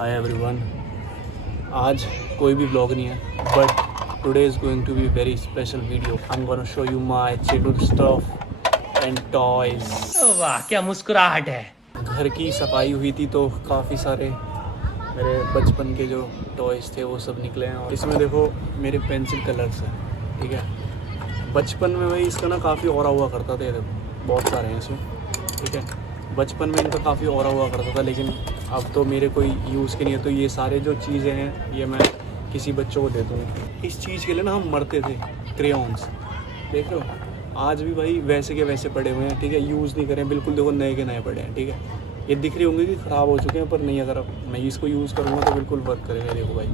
Hi everyone. आज कोई भी ब्लॉग नहीं है, but today is going to be very special video. I am gonna show you my childhood stuff and toys. वाह क्या मुस्कुराहट है। घर की सफाई हुई थी तो काफ़ी सारे मेरे बचपन के जो टॉयज़ थे वो सब निकले हैं। और इसमें देखो मेरे पेंसिल कलर्स हैं, ठीक है। बचपन में भाई इसका ना काफ़ी औरा हुआ करता था, ये देखो बहुत सारे हैं इसमें, ठीक है। बचपन में इनका काफ़ी औरा हुआ करता था, लेकिन अब तो मेरे कोई यूज़ के नहीं है। तो ये सारे जो चीज़ें हैं ये मैं किसी बच्चों को दे दूँगा। इस चीज़ के लिए ना हम मरते थे, क्रेयॉन्स देख रहे हो। आज भी भाई वैसे के वैसे पड़े हुए हैं, ठीक है। यूज़ नहीं करें बिल्कुल, देखो नए के नए पड़े हैं, ठीक है। ये दिख रही होंगे कि ख़राब हो चुके हैं, पर नहीं, अगर मैं इसको यूज़ करूँगा तो बिल्कुल वर्क करेगा। देखो भाई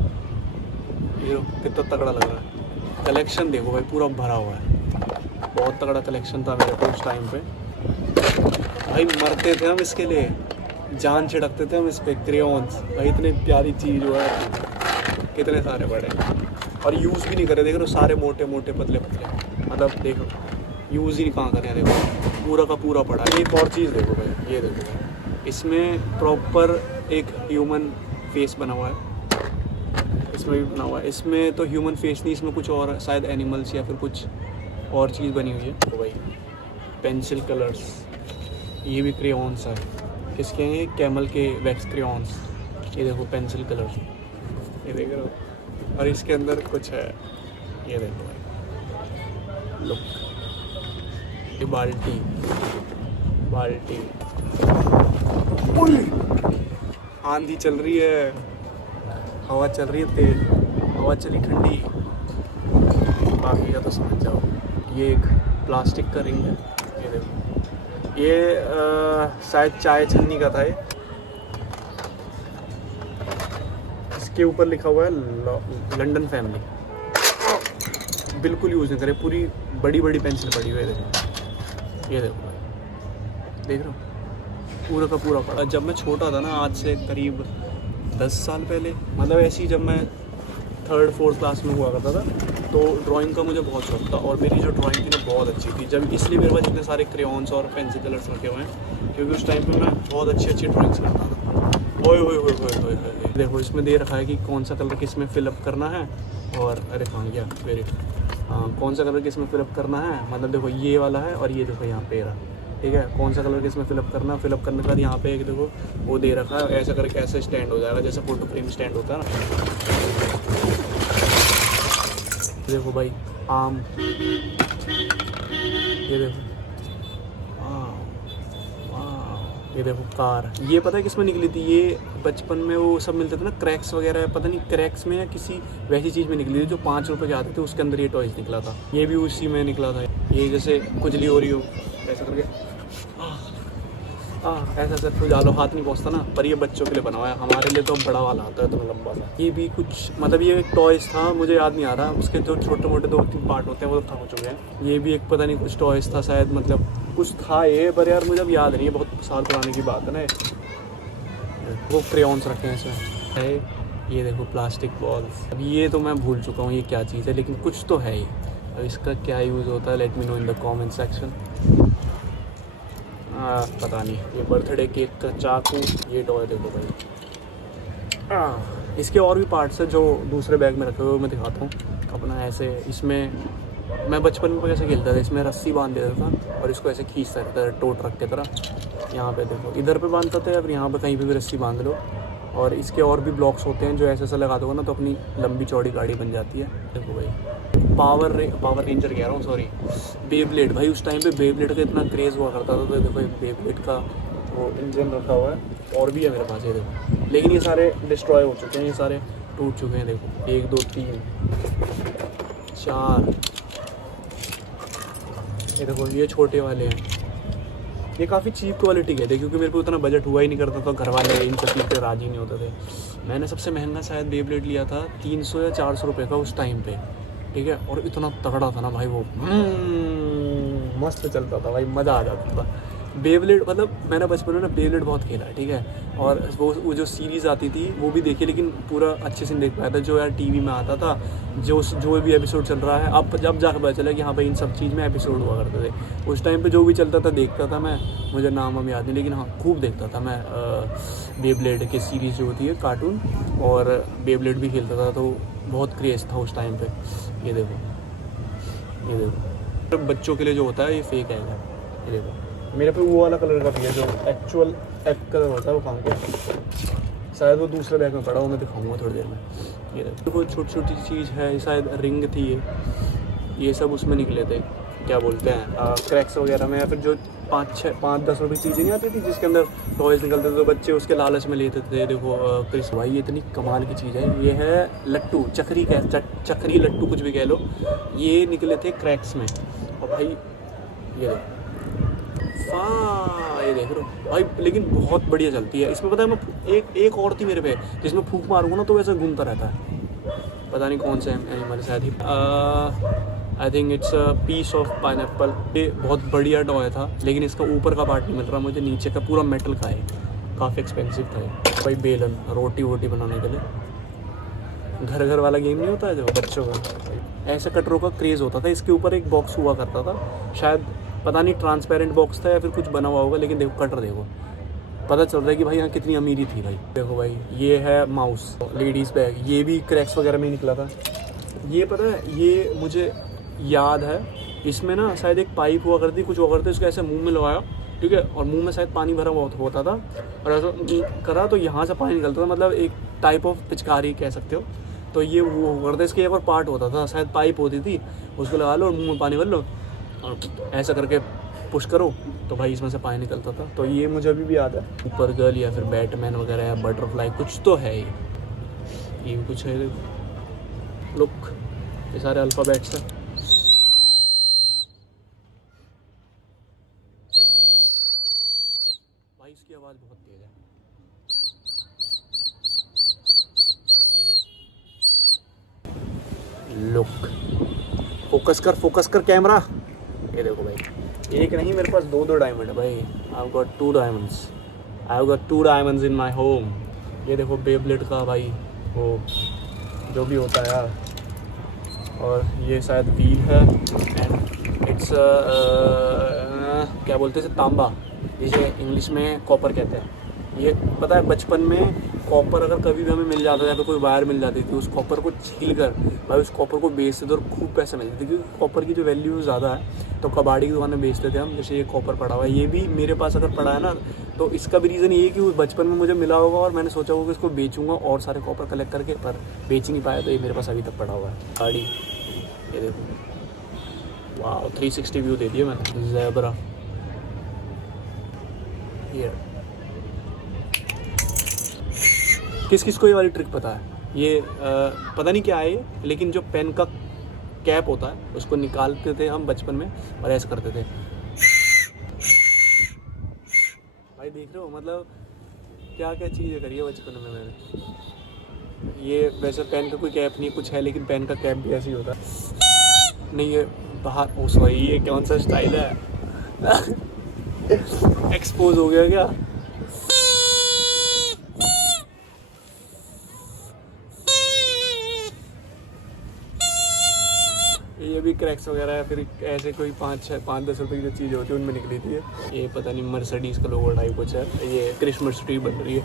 ये कितना तगड़ा लग रहा है। कलेक्शन देखो भाई पूरा भरा हुआ है, बहुत तगड़ा कलेक्शन था मेरे को उस टाइम पे। भाई मरते थे हम इसके लिए, जान छिड़कते थे हम इस पे, क्रेयॉन्स। भाई इतनी प्यारी चीज़ हुआ है, कितने सारे बड़े और यूज़ भी नहीं करे। देख रहे हो सारे मोटे मोटे पतले पतले, मतलब देखो यूज़ ही कहाँ करें। देखो पूरा का पूरा पड़ा है। एक और चीज़ देखो भाई, ये देखो भाई, इसमें प्रॉपर एक ह्यूमन फेस बना हुआ है। इसमें भी बना हुआ है। इसमें तो ह्यूमन फेस नहीं, इसमें कुछ और शायद एनिमल्स या फिर कुछ और चीज़ बनी हुई है। तो भाई पेंसिल कलर्स, ये भी क्रेयॉन्स है। किसके हैं ये? कैमल के वैक्स क्रेयॉन्स। ये देखो पेंसिल कलर्स, ये देख रहे हो। और इसके अंदर कुछ है, ये देखो भाई, लुक। ये बाल्टी बाल्टी, आंधी चल रही है, हवा चल रही है तेज, हवा चली ठंडी, बाकी का तो समझ जाओ। ये एक प्लास्टिक का रिंग है, ये देखो। ये शायद चाय छन्नी का था। ये इसके ऊपर लिखा हुआ है लंदन फैमिली। बिल्कुल यूज़ नहीं करे, पूरी बड़ी बड़ी पेंसिल पड़ी हुई है। देखो ये देखो भाई, देख रहे हो पूरा का पूरा पड़ा। जब मैं छोटा था ना, आज से करीब 10 साल पहले, मतलब ऐसे ही जब मैं 3rd 4th क्लास में हुआ करता था, तो ड्राइंग का मुझे बहुत शौक था। और मेरी जो ड्राइंग थी ना बहुत अच्छी थी। जब इसलिए मेरे पास इतने सारे क्रेयॉन्स और पेंसिल कलर्स रखे हुए हैं, क्योंकि उस टाइम पे मैं बहुत अच्छी अच्छी ड्राइंग्स करता था। ओए ओए ओए ओए ओए ओए, देखो इसमें दे रखा है कि कौन सा कलर किस में फिलअप करना है। और अरे कहाँ गया वेरी, हाँ कौन सा कलर किस में फिलअप करना है। मतलब देखो ये वाला है, और ये देखो यहाँ पे रहा, ठीक है। कौन सा कलर किस में फिलअप करना है। फिलअप करने के बाद यहाँ पे एक देखो वो दे रखा है, ऐसा करके ऐसे स्टैंड हो जाएगा, जैसे फोटो फ्रेम स्टैंड होता है ना। देखो भाई आम, ये देखो, ये देखो कार। ये पता है किस में निकली थी? ये बचपन में वो सब मिलते थे ना, क्रैक्स वगैरह, पता नहीं क्रैक्स में या किसी वैसी चीज़ में निकली थी जो 5 रुपये के आते थे, उसके अंदर ये टॉयज निकला था। ये भी उसी में निकला था। ये जैसे खुजली हो रही हो ऐसा करके ऐसा सर तो जालो, हाथ नहीं पहुँचता ना, पर ये बच्चों के लिए बना हुआ है। हमारे लिए तो बड़ा वाला आता है, तो लंबा सा। ये भी कुछ मतलब ये एक टॉयज था, मुझे याद नहीं आ रहा। उसके जो छोटे मोटे 2-3 पार्ट होते हैं वो तो खत्म हो चुके हैं। ये भी एक पता नहीं कुछ टॉयज था शायद, मतलब कुछ था ये, पर यार मुझे अब याद नहीं है, बहुत साल पुराने की बात है ना। वो क्रेयॉन्स रखे हैं इसमें है। ये देखो प्लास्टिक बॉल्स। अब ये तो मैं भूल चुका हूँ ये क्या चीज़ है, लेकिन कुछ तो है ये। अब इसका क्या यूज़ होता है, let me know in the comment section. पता नहीं। ये बर्थडे केक का चाकू, ये टॉय देखो भाई। इसके और भी पार्ट्स है जो दूसरे बैग में रखे हुए, मैं दिखाता हूँ अपना। ऐसे इसमें मैं बचपन में कैसे खेलता था, इसमें रस्सी बांध देता था और इसको ऐसे खींचता रहता था टो ट्रक की तरह। यहाँ पे देखो इधर पे बांधता था, या फिर यहाँ पे कहीं पे भी रस्सी बांध लो। और इसके और भी ब्लॉक्स होते हैं जो ऐसे ऐसा लगा दोगे ना तो अपनी लंबी चौड़ी गाड़ी बन जाती है। देखो भाई पावर रेंजर कह रहा हूँ, सॉरी, बेब्लेड। भाई उस टाइम पे बेब्लेड का इतना क्रेज़ हुआ करता था। तो देखो बेब्लेड का वो इंजन रखा हुआ है, और भी है मेरे पास, ये देखो। लेकिन ये सारे डिस्ट्रॉय हो चुके हैं, ये सारे टूट चुके हैं। देखो 1 2 3 4, ये देखो ये छोटे वाले हैं। ये काफ़ी चीप क्वालिटी के थे, क्योंकि मेरे को उतना बजट हुआ ही नहीं करता था। घर वाले इन सब चीज़ पे राजी नहीं होते थे। मैंने सबसे महंगा शायद बेब्लेड लिया था 300 या 400 रुपये का उस टाइम पे, ठीक है। और इतना तगड़ा था ना भाई वो, मस्त चलता था भाई, मज़ा आ जाता था। बेब्लेड, मतलब मैंने बचपन में ना बेब्लेड बहुत खेला है, ठीक है। और वो जो सीरीज़ आती थी वो भी देखी, लेकिन पूरा अच्छे से नहीं देख पाया था। जो यार टीवी में आता था, जो भी एपिसोड चल रहा है, अब जब जाकर पता चला कि हाँ भाई इन सब चीज़ में एपिसोड हुआ करते थे। उस टाइम पे जो भी चलता था देखता था मैं, मुझे नाम हम याद नहीं, लेकिन हाँ खूब देखता था मैं बेब्लेड के सीरीज़ जो होती है कार्टून, और बेब्लेड भी खेलता था, तो बहुत क्रेज़ था उस टाइम पर। ये देखो तो बच्चों के लिए जो होता है ये फेक है यार। ये देखो मेरे पे वो वाला कलर का भी है, जो एक्चुअल कलर होता है वो काम का, शायद वो दूसरे बैग में पड़ा हो, मैं दिखाऊंगा थोड़ी देर में। ये देखो छोटी छोटी चीज़ है, शायद रिंग थी ये सब उसमें निकले थे, क्या बोलते हैं क्रैक्स वगैरह में, या फिर जो 5-10 रुपये चीज़ें नहीं आती थी जिसके अंदर टॉयज़ निकलते थे, तो बच्चे उसके लालच में लेते थे। देखो क्रिस भाई ये इतनी कमाल की चीज़ है, ये है लट्टू, चक्री लट्टू कुछ भी कह लो, ये निकले थे क्रैक्स में। और भाई ये देखो ये देख रहे हो भाई, लेकिन बहुत बढ़िया चलती है। इसमें पता है मैं एक और थी मेरे पे, जिसमें फूंक मारूंगा ना तो वैसे घूमता रहता है, पता नहीं कौन से एनिमल, शायद ही I think it's a piece of pineapple. ये बहुत बढ़िया टॉय था, लेकिन इसका ऊपर का पार्ट नहीं मिल रहा मुझे, नीचे का पूरा मेटल का है, काफ़ी एक्सपेंसिव था ये। भाई बेलन, रोटी वोटी बनाने के लिए, घर वाला गेम नहीं होता है जो बच्चों का, ऐसे कटरों का क्रेज़ होता था। इसके ऊपर एक बॉक्स हुआ करता था, शायद पता नहीं ट्रांसपेरेंट बॉक्स था या फिर कुछ बना हुआ होगा, लेकिन देखो कटर देखो, पता चल रहा है कि भाई यहाँ कितनी अमीरी थी भाई। देखो भाई ये है माउस, लेडीज़ बैग, ये भी क्रैक्स वगैरह में ही निकला था। ये पता है, ये मुझे याद है, इसमें ना शायद एक पाइप हुआ करती, कुछ हुआ करता, इसको ऐसे मुंह में लगाया, ठीक है, और मुंह में शायद पानी भरा हुआ होता था, और ऐसा करा तो यहाँ से पानी निकलता था, मतलब एक टाइप ऑफ पिचकारी कह सकते हो। तो ये वो करता, इसके एक और पार्ट होता था, शायद पाइप होती थी, उसको लगा लो और मुँह में पानी भर लो और ऐसा करके पुश करो तो भाई इसमें से पानी निकलता था। तो ये मुझे अभी भी याद है। सुपर गर्ल या फिर बैटमैन वगैरह या बटरफ्लाई कुछ तो है, ये कुछ है। लुक, ये सारे अल्फ़ाबेट्स हैं। भाई इसकी आवाज़ बहुत तेज़ है। लुक, फोकस कर कैमरा। ये देखो भाई, एक नहीं मेरे पास दो डायमंड है भाई। I got 2 diamonds in my home. ये देखो बेब्लेड का भाई वो जो भी होता है यार, और ये शायद व्हील है, एंड इट्स क्या बोलते हैं तांबा, जिसे इंग्लिश में कॉपर कहते हैं। ये पता है बचपन में कॉपर अगर कभी भी हमें मिल जाता था या फिर कोई वायर मिल जाती थी, उस कॉपर को छील कर भाई उस कॉपर को बेचते थे और खूब पैसे मिलते थे, क्योंकि कॉपर की जो वैल्यू ज़्यादा है। तो कबाड़ी की दुकान में बेचते थे हम। जैसे ये कॉपर पड़ा हुआ है, ये भी मेरे पास अगर पड़ा है ना, तो इसका भी रीज़न ये है कि वो बचपन में मुझे मिला होगा और मैंने सोचा होगा कि इसको बेचूंगा और सारे कॉपर कलेक्ट करके, पर बेच नहीं पाया। तो ये मेरे पास अभी तक पड़ा हुआ है गाड़ी। ये देखो वाह, 360 व्यू दे दिया मैंने। Zebra here. किस को ये वाली ट्रिक पता है? ये पता नहीं क्या है ये, लेकिन जो पेन का कैप होता है उसको निकालते थे हम बचपन में और ऐसे करते थे। भाई देख रहे हो, मतलब क्या क्या चीज़ें करी है बचपन में मैंने। ये वैसे पेन का कोई कैप नहीं कुछ है, लेकिन पेन का कैप भी ऐसे ही होता है। नहीं ये बाहर, ओ सॉरी, ये कौन सा स्टाइल है? एक्सपोज हो गया क्या? ये भी क्रैक्स वगैरह है, फिर ऐसे कोई 5-10 रुपए की जो चीज़ होती है उनमें निकली थी। ये पता नहीं मर्सिडीज़ का लोगो टाइप कुछ है। ये क्रिसमस ट्री बन रही है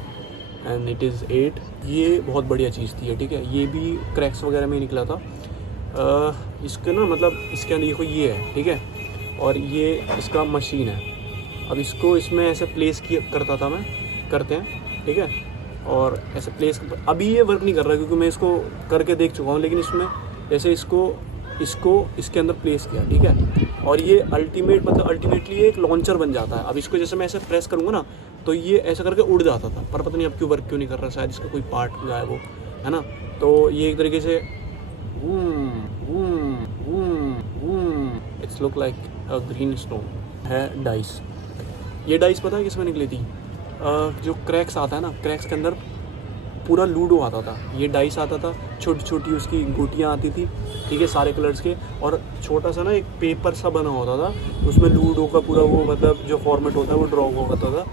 एंड इट इज़ 8। ये बहुत बढ़िया चीज़ थी, ठीक है। ये भी क्रैक्स वगैरह में ही निकला था। इसके ना मतलब इसके अंदर देखो ये है, ठीक है, और ये इसका मशीन है। अब इसको इसमें ऐसे प्लेस करता था मैं, करते हैं, ठीक है, और ऐसे प्लेस। अभी ये वर्क नहीं कर रहा क्योंकि मैं इसको करके देख चुका हूँ, लेकिन इसमें जैसे इसको इसके अंदर प्लेस किया, ठीक है, और ये अल्टीमेटली ये एक लॉन्चर बन जाता है। अब इसको जैसे मैं ऐसे प्रेस करूँगा ना तो ये ऐसा करके उड़ जाता था, पर पता नहीं अब क्यों नहीं कर रहा, शायद इसका कोई पार्ट गायब हो, है ना। तो ये एक तरीके से it's look like a green stone है। डाइस, ये डाइस पता है किसमें निकली थी? जो क्रैक्स आता है ना, क्रैक्स के अंदर पूरा लूडो आता था, ये डाइस आता था, छोटी छोटी उसकी गोटियाँ आती थी, ठीक है, सारे कलर्स के, और छोटा सा ना एक पेपर सा बना होता था, उसमें लूडो का पूरा वो मतलब जो फॉर्मेट होता है वो ड्रॉ होता था।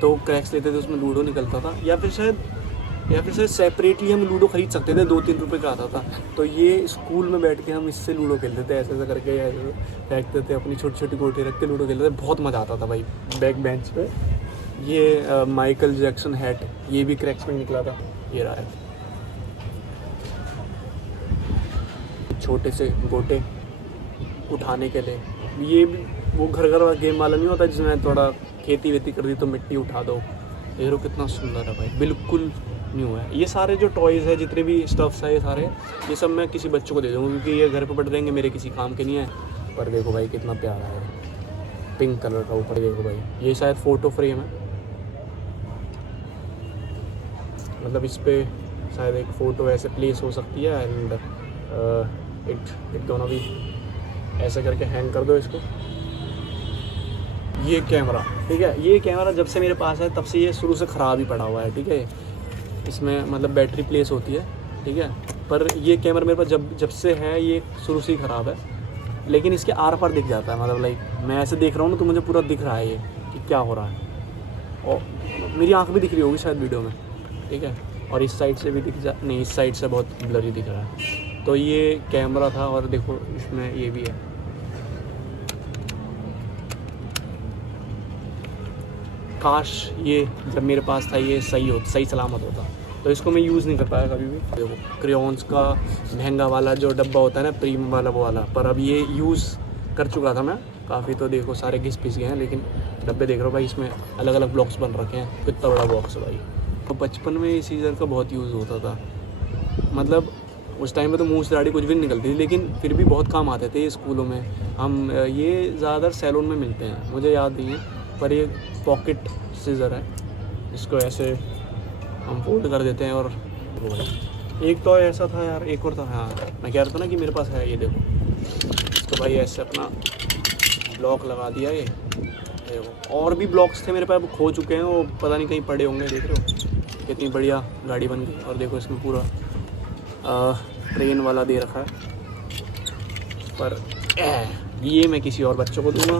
तो क्रैक्स लेते थे, उसमें लूडो निकलता था, या फिर शायद सेपरेटली हम लूडो खरीद सकते थे, 2-3 रुपये का आता था। तो ये स्कूल में बैठ के हम इससे लूडो खेलते थे, ऐसे करके ऐसे फेंकते थे, अपनी छोटी छोटी गोटी रख के लूडो खेलते थे, बहुत मज़ा आता था भाई बैक बेंच पे। ये माइकल जैक्सन हैट, ये भी क्रैक्स में निकला था, ये रहा है। छोटे से गोटे उठाने के लिए, ये भी वो घर गेम वाला नहीं होता जिसमें थोड़ा खेती वेती कर दी तो मिट्टी उठा दो। ये रो कितना सुंदर है भाई, बिल्कुल न्यू है। ये सारे जो टॉयज़ है, जितने भी स्टफ्स है, ये सब मैं किसी बच्चों को दे दूँगा, क्योंकि ये घर पे पड़ रहेंगे, मेरे किसी काम के नहीं है। पर देखो भाई कितना प्यारा है, पिंक कलर का ऊपर, देखो भाई ये शायद फ़ोटो फ्रेम है, मतलब इस पर शायद एक फ़ोटो ऐसे प्लेस हो सकती है, एंड इट गोना भी ऐसे करके हैंग कर दो इसको। ये कैमरा, ठीक है, ये कैमरा जब से मेरे पास है तब से ये शुरू से ख़राब ही पड़ा हुआ है, ठीक है, इसमें मतलब बैटरी प्लेस होती है, ठीक है, पर ये कैमरा मेरे पास जब से है ये शुरू से ही ख़राब है, लेकिन इसके आर पार दिख जाता है, मतलब लाइक मैं ऐसे देख रहा हूँ ना तो मुझे पूरा दिख रहा है ये कि क्या हो रहा है, और मेरी आँख भी दिख रही होगी शायद वीडियो में, ठीक है, और इस साइड से भी नहीं, इस साइड से बहुत ब्लरी दिख रहा है। तो ये कैमरा था, और देखो इसमें ये भी है, काश ये जब मेरे पास था ये सही सलामत होता, तो इसको मैं यूज़ नहीं कर पाया कभी भी। देखो क्रेयॉन्स का महंगा वाला जो डब्बा होता है ना, प्रीमियम वाला वो वाला, पर अब ये यूज़ कर चुका था मैं काफ़ी, तो देखो सारे घिस पिस गए हैं, लेकिन डब्बे देख रहे हो भाई, इसमें अलग अलग ब्लॉक्स बन रखे हैं, कितना बड़ा बॉक्स है भाई। तो बचपन में इस सीज़र का बहुत यूज़ होता था, मतलब उस टाइम पे तो मूंछ दाढ़ी कुछ भी नहीं निकलती थी, लेकिन फिर भी बहुत काम आते थे स्कूलों में। हम ये ज़्यादातर सैलून में मिलते हैं, मुझे याद नहीं है, पर ये पॉकेट सीज़र है, इसको ऐसे हम फोल्ड कर देते हैं। और एक तो ऐसा था यार, एक और था, हाँ मैं कह रहा था ना कि मेरे पास है, ये देखो, इसको भाई ऐसे अपना ब्लॉक लगा दिया, ये देखो, और भी ब्लॉक्स थे मेरे पास, खो चुके हैं, वो पता नहीं कहीं पड़े होंगे, देख रहे हो कितनी बढ़िया गाड़ी बन गई। और देखो इसमें पूरा ट्रेन वाला दे रखा है, पर ये मैं किसी और बच्चों को दूंगा,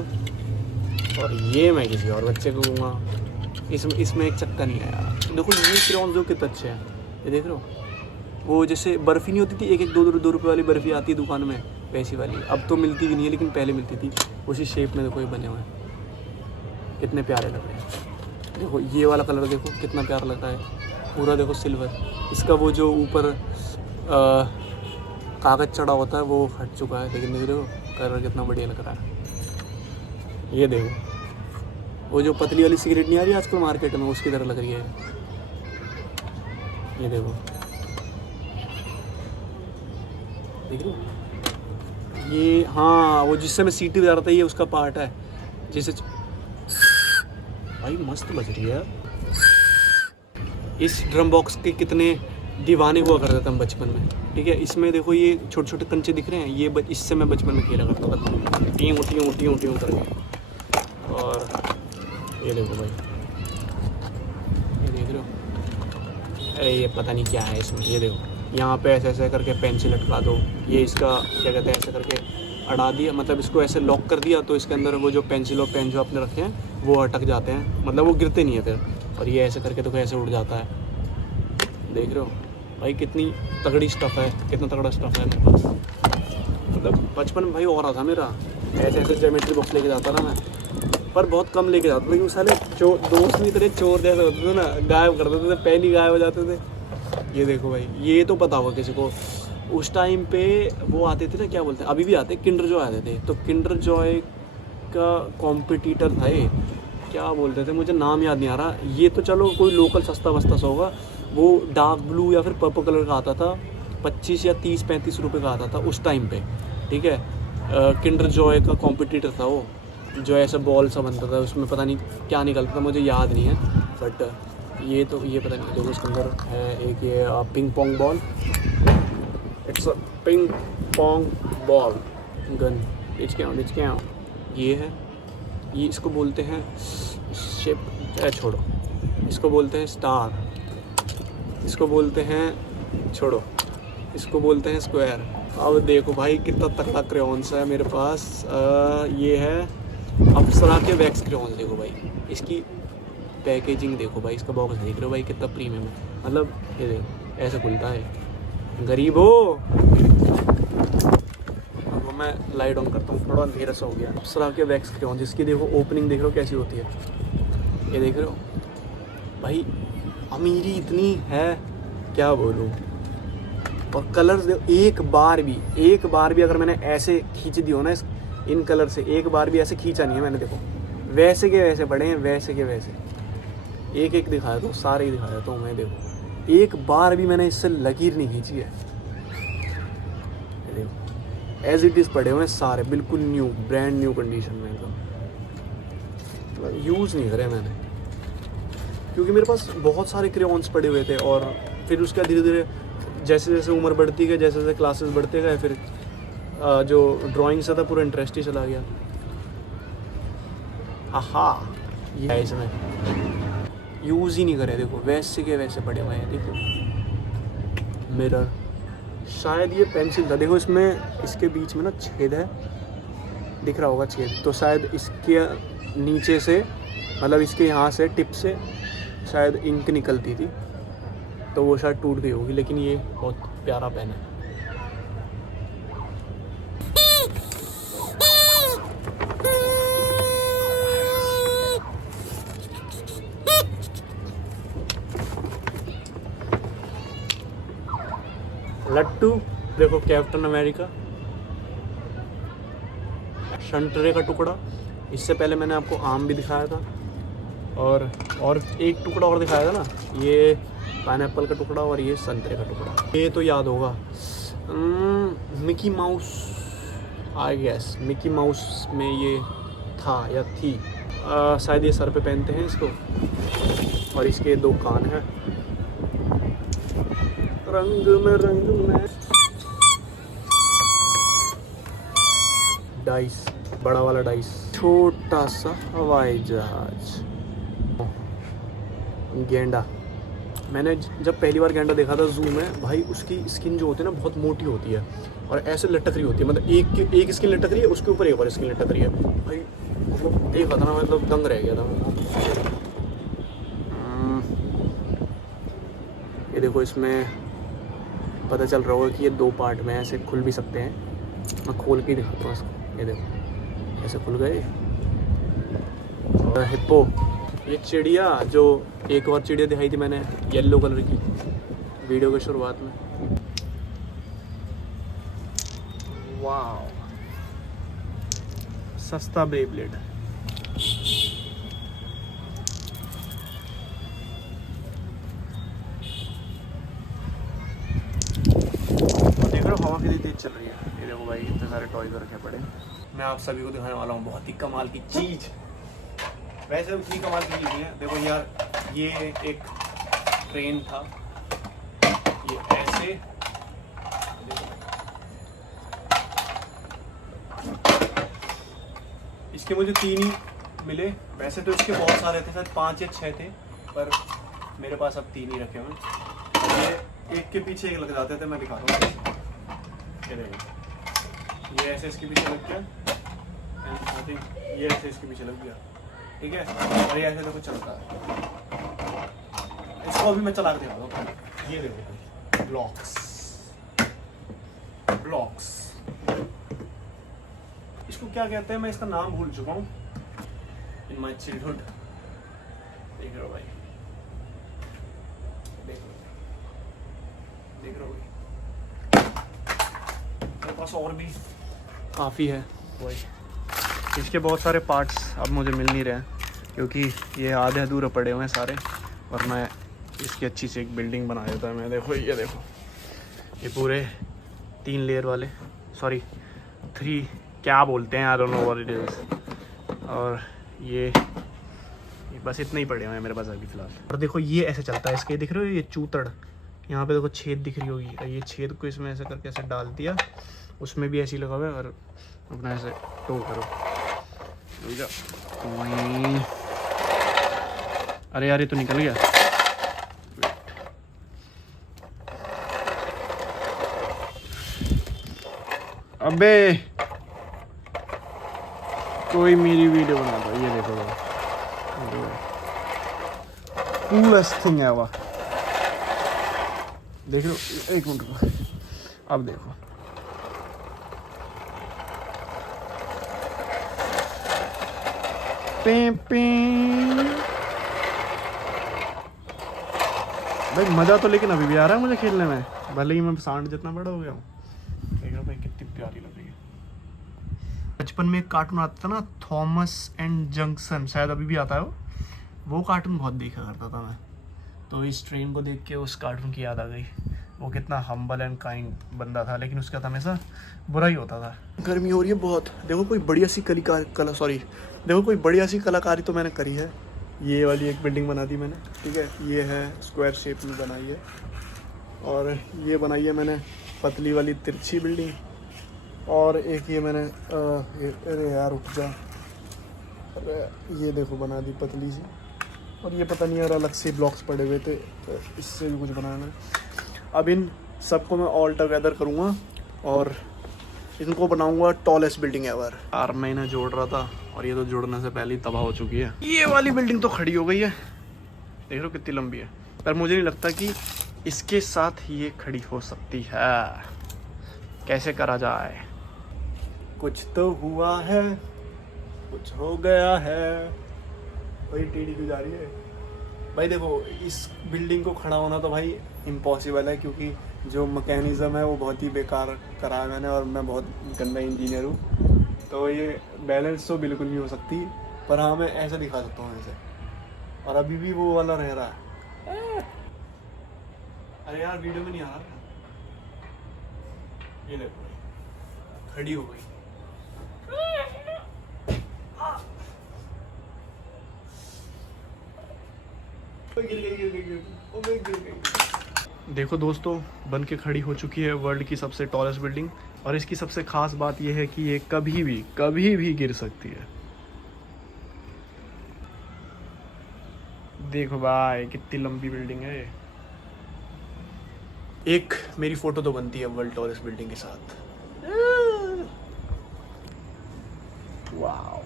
और ये मैं किसी और बच्चे को दूंगा। इसमें एक चक्का नहीं है यार। देखो ये क्रेयॉन्स जो कितने अच्छे हैं, ये देख रहे हो, वो जैसे बर्फ़ी नहीं होती थी, एक 2 रुपये वाली बर्फ़ी आती है दुकान में, वैसी वाली, अब तो मिलती भी नहीं है, लेकिन पहले मिलती थी, उसी शेप में देखो ये बने हुए हैं, कितने प्यारे लग रहे हैं। देखो ये वाला कलर देखो कितना प्यारा लग रहा है, पूरा देखो सिल्वर, इसका वो जो ऊपर कागज़ चढ़ा होता है वो हट चुका है, लेकिन देख रहे हो कलर कितना बढ़िया लग रहा है। ये देखो वो जो पतली वाली सिगरेट नहीं आ रही आजकल मार्केट में, उसकी तरह लग रही है, ये देखो, देख रहे हो ये, हाँ वो जिससे मैं सीटी बजा रहा था, ये उसका पार्ट है, जिसे भाई मस्त बज रही है। इस ड्रम बॉक्स के कितने दीवाने हुआ करते थे हम बचपन में, ठीक है, इसमें देखो ये छोटे छोटे कंचे दिख रहे हैं, ये इससे मैं बचपन में खेला करता था, टी करके। और ये देखो भाई, ये देख रहे हो, अरे ये पता नहीं क्या है इसमें, ये देखो यहाँ पे ऐसे ऐसे करके पेंसिल अटका दो, ये इसका क्या कहते हैं, ऐसे करके अड़ा दिया, मतलब इसको ऐसे लॉक कर दिया, तो इसके अंदर वो जो पेंसिल और पेन जो आपने रखे हैं वो अटक जाते हैं, मतलब वो गिरते नहीं है फिर, और ये ऐसे करके तो कैसे उड़ जाता है, देख रहे हो भाई कितनी तगड़ी स्टफ़ है, कितना तगड़ा स्टफ़ है मेरे पास। मतलब बचपन में भाई और रहा था मेरा, ऐसे ऐसे ज्योमेट्री बॉक्स लेके जाता था मैं, पर बहुत कम लेके जाता था, लेकिन साले दोस्त भी इतने चोर जैसे होते थे ना, गायब कर देते थे, पेन ही गायब हो जाते थे। ये देखो भाई, ये तो पता होगा किसी को, उस टाइम पे वो आते थे ना, क्या बोलते हैं, अभी भी आते, किंडर जॉय आते थे, तो किंडर जॉय का कॉम्पिटिटर था ये, क्या बोलते थे, मुझे नाम याद नहीं आ रहा, ये तो चलो कोई लोकल सस्ता वस्ता सा होगा, वो डार्क ब्लू या फिर पर्पल कलर का आता था, 25 या 30-35 रुपये का आता था उस टाइम पे, ठीक है। किंडर जॉय का कॉम्पिटिटर था वो, जो ऐसा बॉल सा बनता था, उसमें पता नहीं क्या निकलता था, मुझे याद नहीं है, बट ये तो ये पता नहीं, देखो उसके अंदर है एक ये ping pong ball, it's a ping pong ball gun, इसके ये है, ये इसको बोलते हैं शेप, छोड़ो, इसको बोलते हैं स्टार, इसको बोलते हैं, छोड़ो, इसको बोलते हैं स्क्वायर। अब देखो भाई कितना तगड़ा क्रेयॉन्स है मेरे पास। ये है अप्सरा के वैक्स क्रेयॉन्स। देखो भाई इसकी पैकेजिंग देखो भाई, इसका बॉक्स देख रहे हो भाई कितना प्रीमियम है। मतलब ये देखो ऐसे खुलता है, गरीब हो। अब मैं लाइट ऑन करता हूँ, थोड़ा अंधेरा सा हो गया। अप्सरा के वैक्स क्रेयॉन्स, जिसकी देखो ओपनिंग देख रहे हो कैसी होती है, ये देख रहे हो भाई, अमीरी इतनी है क्या बोलूँ। और कलर्स देखो, एक बार भी अगर मैंने ऐसे खींच दी हो ना इन कलर से, एक बार भी ऐसे खींचा नहीं है मैंने। देखो वैसे के वैसे पड़े हैं, वैसे के वैसे। एक एक दिखाया तो सारे ही दिखाया तो मैं, देखो एक बार भी मैंने इससे लकीर नहीं खींची है। देखो एज इट इज़ पड़े हुए हैं सारे, बिल्कुल न्यू, ब्रांड न्यू कंडीशन में एकदम। यूज़ नहीं करे मैंने, क्योंकि मेरे पास बहुत सारे क्रेयॉन्स पड़े हुए थे। और फिर उसका धीरे धीरे जैसे जैसे उम्र बढ़ती गई, जैसे जैसे क्लासेस बढ़ते गए, फिर जो ड्राइंग से था पूरा इंटरेस्ट ही चला गया। आहा, ये है इसमें यूज़ ही नहीं करे। देखो वैसे के वैसे पड़े हुए हैं। देखो मिरर, शायद ये पेंसिल था। देखो इसमें, इसके बीच में ना छेद है, दिख रहा होगा छेद, तो शायद इसके नीचे से, मतलब इसके यहाँ से टिप से शायद इंक निकलती थी, तो वो शायद टूट गई होगी। लेकिन ये बहुत प्यारा पेन है। लट्टू, देखो कैप्टन अमेरिका, संतरे का टुकड़ा। इससे पहले मैंने आपको आम भी दिखाया था, और एक टुकड़ा और दिखाया था ना, ये पाइनएप्पल का टुकड़ा और ये संतरे का टुकड़ा। ये तो याद होगा, Mickey Mouse, I guess Mickey Mouse में ये था या थी। शायद ये सर पे पहनते हैं इसको, और इसके 2 कान हैं। रंग में डाइस, बड़ा वाला डाइस, छोटा सा हवाई जहाज, गेंडा। मैंने जब पहली बार गेंडा देखा था जू में, भाई उसकी स्किन जो होती है ना बहुत मोटी होती है और ऐसे लटक रही होती है। मतलब एक स्किन लटक रही है, उसके ऊपर एक और स्किन लटक रही है। भाई मतलब देखा था ना, मतलब दंग रह गया था। ये देखो, इसमें पता चल रहा होगा कि ये 2 पार्ट में ऐसे खुल भी सकते हैं। मैं खोल के दिखाता हूँ इसको, ये देखो ऐसे खुल गए। और हिप्पो, ये चिड़िया, जो एक और चिड़िया दिखाई थी मैंने येलो कलर की वीडियो के शुरुआत में। वाह, सस्ता बेब्लेड। हवा कितनी तेज चल रही है। ये देखो भाई इतने सारे टॉयज रखे पड़े। मैं आप सभी को दिखाने वाला हूँ बहुत ही कमाल की चीज़। वैसे उतनी कमाल की चीज़ है। देखो यार, ये एक ट्रेन था, ये ऐसे, इसके मुझे 3 ही मिले। वैसे तो इसके बहुत सारे थे, शायद 5 या 6 थे, पर मेरे पास अब 3 ही रखे हुए। ये एक के पीछे एक लग जाते थे। मैं दिखाता हूँ, ये ऐसे इसके पीछे लग गया, ये ऐसे इसके पीछे लग गया, ठीक है। और ये ऐसे देखो चलता है। इसको अभी मैं चला के दिखाता हूँ। ये देखो ब्लॉक्स, इसको क्या कहते हैं मैं इसका नाम भूल चुका हूँ। इन माई चाइल्डहुड। देख रहे हो भाई, देख रहे हो भाई, मेरे पास और भी काफ़ी है। वही इसके बहुत सारे पार्ट्स अब मुझे मिल नहीं रहे हैं, क्योंकि ये आधे अधूरे पड़े हुए हैं सारे, और मैं इसकी अच्छी सी एक बिल्डिंग बना देता है। मैं देखो, ये देखो, ये पूरे 3 लेयर वाले, सॉरी 3, क्या बोलते हैं, I don't know what it is. और ये बस इतने ही पड़े हुए हैं मेरे पास अभी फ़िलहाल। और देखो ये ऐसे चलता है, इसके दिख रहे हो ये चूतड़, यहाँ पे देखो छेद दिख रही होगी। ये छेद को इसमें ऐसे करके ऐसे डाल दिया, उसमें भी ऐसे ही लगा हुआ है, और अपना ऐसे टो करो। अरे यार, ये तो निकल गया। अबे कोई मेरी वीडियो बना दो। ये देखो कूलेस्ट थिंग है वह। देख लो, एक मिनट रुको, अब देखो भाई मज़ा तो लेकिन अभी भी आ रहा है मुझे खेलने में, भले ही मैं सांड जितना बड़ा हो गया हूँ। देख लो भाई कितनी प्यारी लग रही है। बचपन में एक कार्टून आता था ना, थॉमस एंड जंक्शन, शायद अभी भी आता है वो कार्टून बहुत देखा करता था मैं। तो इस ट्रेन को देख के उस कार्टून की याद आ गई। वो कितना हम्बल एंड काइंड बंदा था, लेकिन उसका हमेशा बुरा ही होता था। गर्मी हो रही है बहुत। देखो कोई बढ़िया सी देखो कोई बढ़िया सी कलाकारी तो मैंने करी है। ये वाली एक बिल्डिंग बना दी मैंने, ठीक है, ये है स्क्वायर शेप में बनाई है। और ये बनाई है मैंने पतली वाली तिरछी बिल्डिंग। और एक ये मैंने अरे यार उठ जा, अरे ये देखो बना दी पतली सी। और ये पता नहीं यार अलग से ब्लॉक्स पड़े हुए थे, तो इससे भी कुछ बनाया मैंने। अब इन सबको मैं ऑल टुगेदर करूँगा और इनको बनाऊंगा टॉलेस्ट बिल्डिंग एवर। यार मैं इन्हें जोड़ रहा था और ये तो जोड़ने से पहले ही तबाह हो चुकी है। ये वाली बिल्डिंग तो खड़ी हो गई है, देख लो कितनी लंबी है, पर मुझे नहीं लगता कि इसके साथ ये खड़ी हो सकती है। कैसे करा जाए? कुछ तो हुआ है, कुछ हो गया है। वही टेढ़ी क्यों जा रही है भाई? देखो इस बिल्डिंग को खड़ा होना तो भाई इम्पॉसिबल है, क्योंकि जो मैकेनिज़्म है वो बहुत ही बेकार करा है मैंने, और मैं बहुत गंदा इंजीनियर हूँ। तो ये बैलेंस तो बिल्कुल नहीं हो सकती, पर हाँ मैं ऐसा दिखा सकता हूँ ऐसे। और अभी भी वो वाला रह रहा है। अरे यार वीडियो में नहीं आ रहा। ये देखो खड़ी हो गई। गिर गई। देखो दोस्तों, बन के खड़ी हो चुकी है वर्ल्ड की सबसे टॉलेस्ट बिल्डिंग। और इसकी सबसे खास बात यह है कि ये कभी भी गिर सकती है। देखो भाई कितनी लंबी बिल्डिंग है ये। एक मेरी फोटो तो बनती है वर्ल्ड टॉलेस्ट बिल्डिंग के साथ। वाओ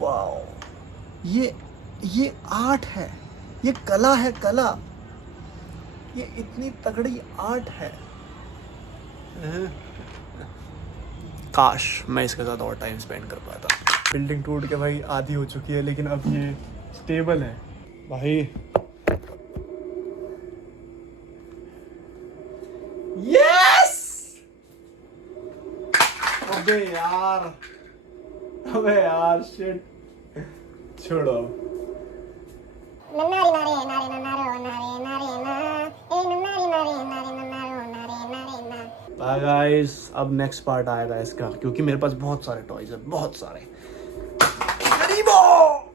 वाओ, ये आर्ट है, ये कला है, कला। ये इतनी तगड़ी आर्ट है। काश मैं इसके साथ और टाइम स्पेंड कर पाता। बिल्डिंग टूट के भाई आधी हो चुकी है, लेकिन अब ये स्टेबल है भाई। यस! अबे यार शिट, छोड़ो। गाइस अब नेक्स्ट पार्ट आएगा इसका, क्योंकि मेरे पास बहुत सारे टॉयज है, बहुत सारे।